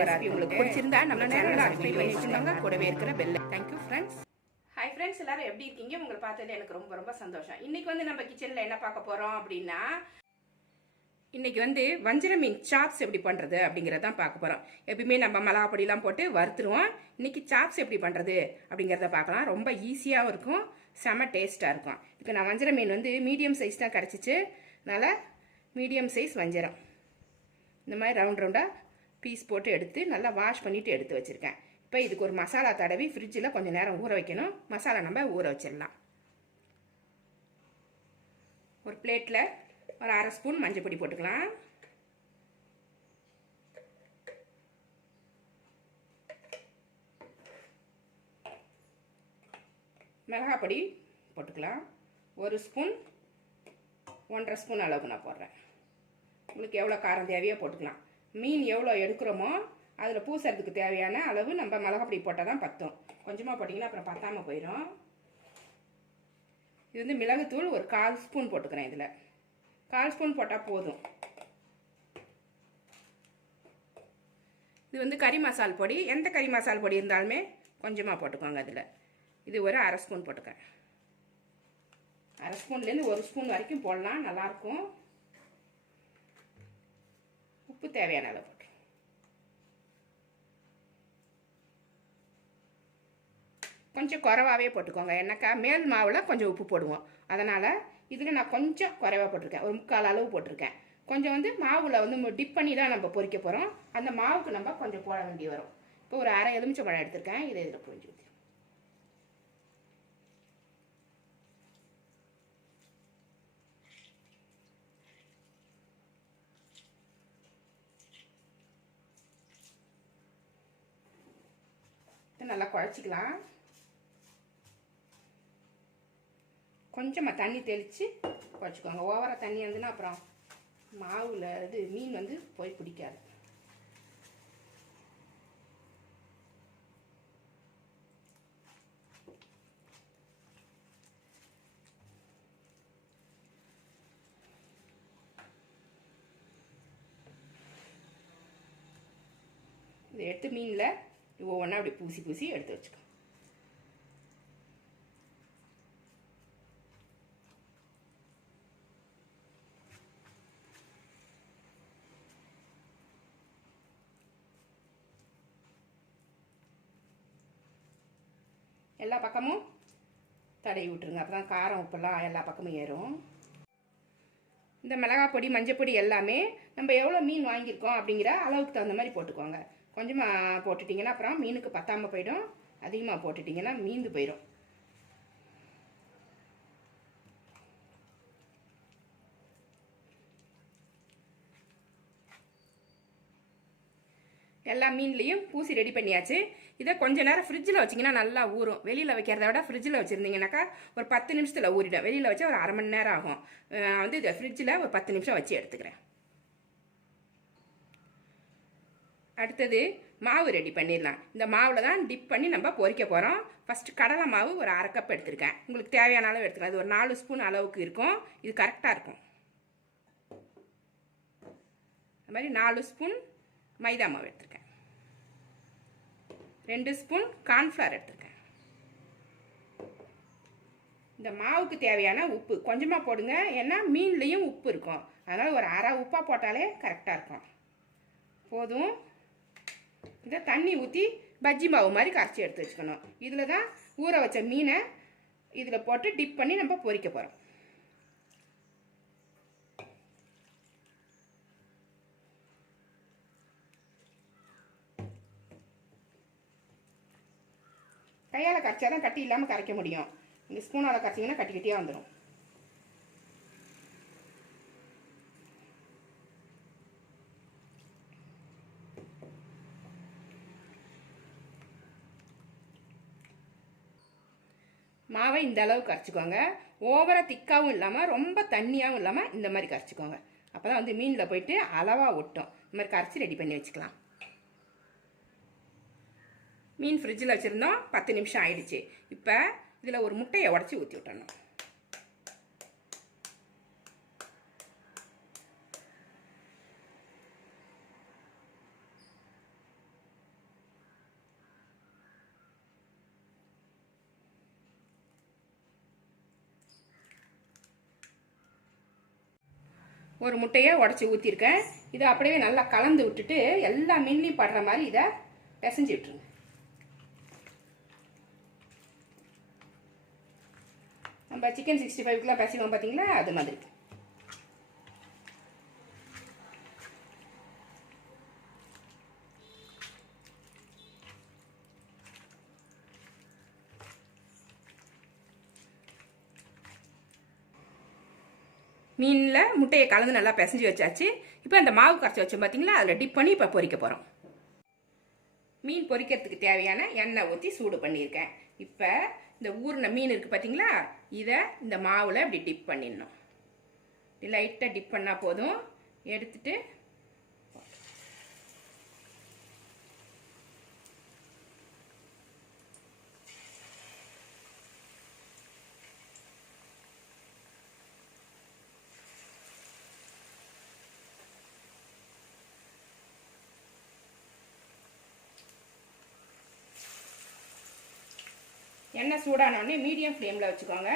Recipe உங்களுக்கு பிடிச்சிருந்தா நம்ம சேனலை சப்ஸ்கிரைப் பண்ணி கூடவே இருக்கிற பெல்ல தேங்க்யூ ஃப்ரெண்ட்ஸ் ஹாய் ஃப்ரெண்ட்ஸ் எல்லாரும் எப்படி இருக்கீங்க? உங்களை பார்த்தது எனக்கு ரொம்ப ரொம்ப சந்தோஷம். இன்னைக்கு வந்து நம்ம கிச்சனில் என்ன பார்க்க போகிறோம் அப்படின்னா இன்னைக்கு வந்து வஞ்சிர மீன் சாப்ஸ் எப்படி பண்ணுறது அப்படிங்கிறத தான் பார்க்க போகிறோம் எப்பயுமே நம்ம மிளகா போட்டு வறுத்துருவோம். இன்னைக்கு சாப்ஸ் எப்படி பண்ணுறது அப்படிங்கிறத பார்க்கலாம். ரொம்ப ஈஸியாகவும் இருக்கும். செம டேஸ்ட்டாக இருக்கும். இப்போ நான் வஞ்சிர மீன் வந்து மீடியம் சைஸ் தான் கிடச்சிச்சு. அதனால் மீடியம் சைஸ் வஞ்சிரம். இந்த மாதிரி ரவுண்ட் ரவுண்டாக பீஸ் போட்டு எடுத்து நல்லா வாஷ் பண்ணிவிட்டு எடுத்து வச்சுருக்கேன். இப்போ இதுக்கு ஒரு மசாலா தடவி ஃப்ரிட்ஜில் கொஞ்சம் நேரம் ஊற வைக்கணும். மசாலா நம்ம ஊற வச்சிடலாம். ஒரு பிளேட்டில் ஒரு அரை ஸ்பூன் மஞ்சள் பொடி போட்டுக்கலாம். மிளகாய் பொடி போட்டுக்கலாம். ஒரு ஸ்பூன் ஒன்றரை ஸ்பூன் அளவுக்கு நான் போடுறேன். உங்களுக்கு எவ்வளோ காரம் தேவையோ போட்டுக்கலாம். மீன் எவ்வளோ எடுக்கிறோமோ அதில் பூசறதுக்கு தேவையான அளவு நம்ம மிளகாப்பொடி போட்டால் தான் பத்தும். கொஞ்சமாக போட்டிங்கன்னா அப்புறம் பத்தாமல் போயிடும் இது வந்து மிளகுத்தூள் ஒரு கால் ஸ்பூன் போட்டுக்கிறேன் இதில். கால் ஸ்பூன் போட்டால் போதும். இது வந்து கறி மசால் பொடி. எந்த கறி மசால் பொடி இருந்தாலுமே கொஞ்சமாக போட்டுக்கோங்க அதில் இது ஒரு அரை ஸ்பூன் போட்டுக்கிறேன். அரை ஸ்பூன்லேருந்து ஒரு ஸ்பூன் வரைக்கும் போடலாம். நல்லாயிருக்கும். உப்பு தேவையான அளவு போட்டு கொஞ்சம் குறைவாகவே போட்டுக்கோங்க. என்னக்கா மேல் மாவில் கொஞ்சம் உப்பு போடுவோம். அதனால் இதில் நான் கொஞ்சம் குறைவாக போட்டிருக்கேன். ஒரு முக்கால் அளவு போட்டிருக்கேன். கொஞ்சம் வந்து மாவில் வந்து டிப் பண்ணி தான் நம்ம பொறிக்க போகிறோம் அந்த மாவுக்கு நம்ம கொஞ்சம் போட வேண்டி வரும். இப்போ ஒரு அரை எலுமிச்சை பழம் எடுத்திருக்கேன். இதை இதில் புரிஞ்சு நல்லா குழச்சிக்கலாம். கொஞ்சமாக தண்ணி தெளித்து குழச்சிக்கோங்க. ஓவராக தண்ணி இருந்துன்னா அப்புறம் மாவில் இது மீன் வந்து போய் பிடிக்காது. இதை எடுத்து மீனில் ஒவ்வொன்றா அப்படி பூசி பூசி எடுத்து வச்சுக்கோ. எல்லா பக்கமும் தடவி விட்டுருங்க. அப்போ தான் காரம் உப்பெல்லாம் எல்லா பக்கமும் ஏறும். இந்த மிளகாப்பொடி பொடி எல்லாமே நம்ம எவ்வளோ மீன் வாங்கியிருக்கோம் அப்படிங்கிற அளவுக்கு தகுந்த மாதிரி போட்டுக்கோங்க. கொஞ்சமாக போட்டுட்டிங்கன்னா அப்புறம் மீனுக்கு பத்தாமல் போயிடும். அதிகமாக போட்டுட்டிங்கன்னா மீந்து போயிடும். எல்லா மீன்லேயும் பூசி ரெடி பண்ணியாச்சு. இதை கொஞ்ச நேரம் ஃப்ரிட்ஜில் வச்சிங்கன்னா நல்லா ஊறும். வெளியில் வைக்கிறத விட ஃப்ரிட்ஜில் வச்சுருந்தீங்கன்னாக்கா ஒரு பத்து நிமிஷத்தில் ஊறிடும். வெளியில் வச்சா ஒரு அரை மணி நேரம் ஆகும். வந்து இதை ஃப்ரிட்ஜில் ஒரு பத்து நிமிஷம் வச்சு எடுத்துக்கிறேன். அடுத்தது மாவு ரெடி பண்ணிடலாம். இந்த மாவில் தான் டிப் பண்ணி நம்ம பொறிக்க போகிறோம் ஃபஸ்ட்டு கடலை மாவு ஒரு அரை கப் எடுத்திருக்கேன். உங்களுக்கு தேவையான அளவு எடுத்துக்கலாம். இது ஒரு நாலு ஸ்பூன் அளவுக்கு இருக்கும். இது கரெக்டாக இருக்கும். அது மாதிரி நாலு ஸ்பூன் மைதா மாவு எடுத்திருக்கேன். ரெண்டு ஸ்பூன் கார்ன்ஃப்ளவர் எடுத்திருக்கேன். இந்த மாவுக்கு தேவையான உப்பு கொஞ்சமாக போடுங்க. ஏன்னா மீன்லேயும் உப்பு இருக்கும். அதனால் ஒரு அரை உப்பாக போட்டாலே கரெக்டாக இருக்கும். போதும். இதை தண்ணி ஊற்றி பஜ்ஜி மாவு மாதிரி கரைச்சி எடுத்து வச்சுக்கணும். இதில் தான் ஊற வச்ச மீனை இதில் போட்டு டிப் பண்ணி நம்ம பொரிக்க போகிறோம் கையால் கரைச்சா தான் கட்டி இல்லாமல் கரைக்க முடியும். நீங்கள் ஸ்பூனால் கரைச்சிங்கன்னா கட்டி கட்டியாக வந்துடும் மாவை இந்த அளவுக்கு கரைச்சிக்கோங்க. ஓவராக திக்காகவும் இல்லாமல் ரொம்ப தண்ணியாகவும் இல்லாமல் இந்த மாதிரி கரைச்சிக்கோங்க. அப்போ தான் வந்து மீனில் போயிட்டு அளவாக ஒட்டும். இந்த மாதிரி கரைச்சி ரெடி பண்ணி வச்சுக்கலாம். மீன் ஃப்ரிட்ஜில் வச்சுருந்தோம். பத்து நிமிஷம் ஆயிடுச்சு. இப்போ இதில் ஒரு முட்டையை உடச்சி ஊற்றி விட்டணும் ஒரு முட்டையை உடச்சி ஊற்றிருக்கேன் இதை அப்படியே நல்லா கலந்து விட்டுட்டு எல்லா மீன்லையும் படுற மாதிரி இதை பிசைஞ்சு விட்டுருங்க. நம்ம சிக்கன் சிக்ஸ்டி ஃபைவ்க்குலாம் பிசைவோம் பார்த்தீங்களா அது மாதிரி. மீனில் முட்டையை கலந்து நல்லா பிசைஞ்சு வச்சாச்சு. இப்போ அந்த மாவு கரைச்சி வச்சோம் பார்த்தீங்களா அதில் டிப் பண்ணி இப்போ பொறிக்க போகிறோம் மீன் பொறிக்கிறதுக்கு தேவையான எண்ணெய் ஊற்றி சூடு பண்ணியிருக்கேன். இப்போ இந்த ஊறின மீன் இருக்குது பார்த்தீங்களா இதை இந்த மாவில் இப்படி டிப் பண்ணிடணும். லைட்டாக டிப் பண்ணால் போதும். எடுத்துட்டு எண்ணெய் சூடானோடனே மீடியம் ஃப்ளேமில் வச்சுக்கோங்க.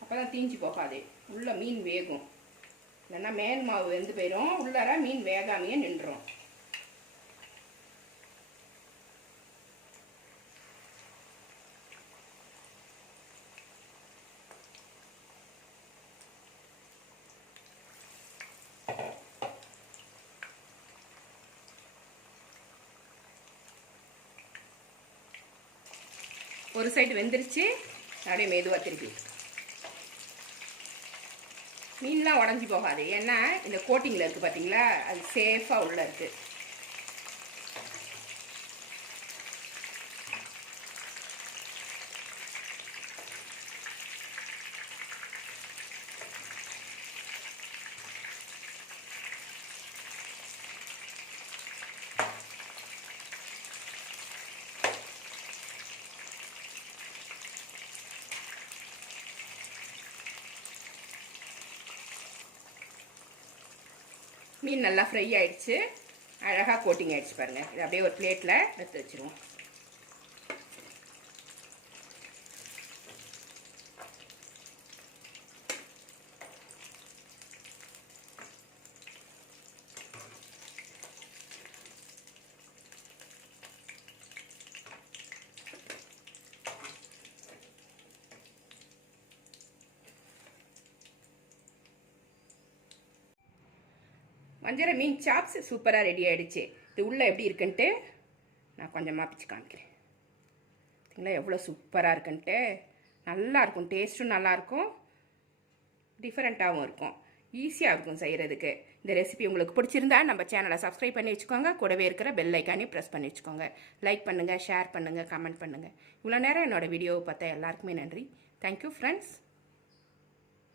அப்போ தான் தீஞ்சு போகாது. உள்ளே மீன் வேகும். இல்லைன்னா மேல் மாவு வெந்து போயிடும் உள்ளார மீன் வேகாமையே நின்றுடும் ஒரு சைடு வெந்துருச்சு. அப்படியே மெதுவாக திருப்பி. மீன்லாம் உடஞ்சி போகாது. ஏன்னா இந்த கோட்டிங்கில் இருக்குது பார்த்தீங்களா அது சேஃபாக உள்ளே இருக்குது மீன் நல்லா ஃப்ரை ஆகிடுச்சு அழகாக கோட்டிங் ஆகிடுச்சு பாருங்கள் இது அப்படியே ஒரு பிளேட்டில் எடுத்து வச்சுருவோம். வஞ்சர மீன் சாப்ஸ் சூப்பராக ரெடி ஆகிடுச்சு இது உள்ளே எப்படி இருக்குன்ட்டு நான் கொஞ்சமாக பிச்சு காமிக்கிறேன். பார்த்தீங்களா எவ்வளோ சூப்பராக இருக்குன்ட்டு. நல்லாயிருக்கும் டேஸ்ட்டும் நல்லாயிருக்கும் டிஃப்ரெண்ட்டாகவும் இருக்கும். ஈஸியாக இருக்கும். செய்கிறதுக்கு இந்த ரெசிபி உங்களுக்கு பிடிச்சிருந்தா நம்ம சேனலை சப்ஸ்கிரைப் பண்ணி வச்சுக்கோங்க. கூடவே இருக்கிற பெல் ஐக்கானே ப்ரெஸ் பண்ணி வச்சுக்கோங்க. லைக் பண்ணுங்கள் ஷேர் பண்ணுங்கள் கமெண்ட் பண்ணுங்கள் இவ்வளோ நேரம் என்னோடய வீடியோவை பார்த்தா எல்லாருக்குமே நன்றி. Thank you friends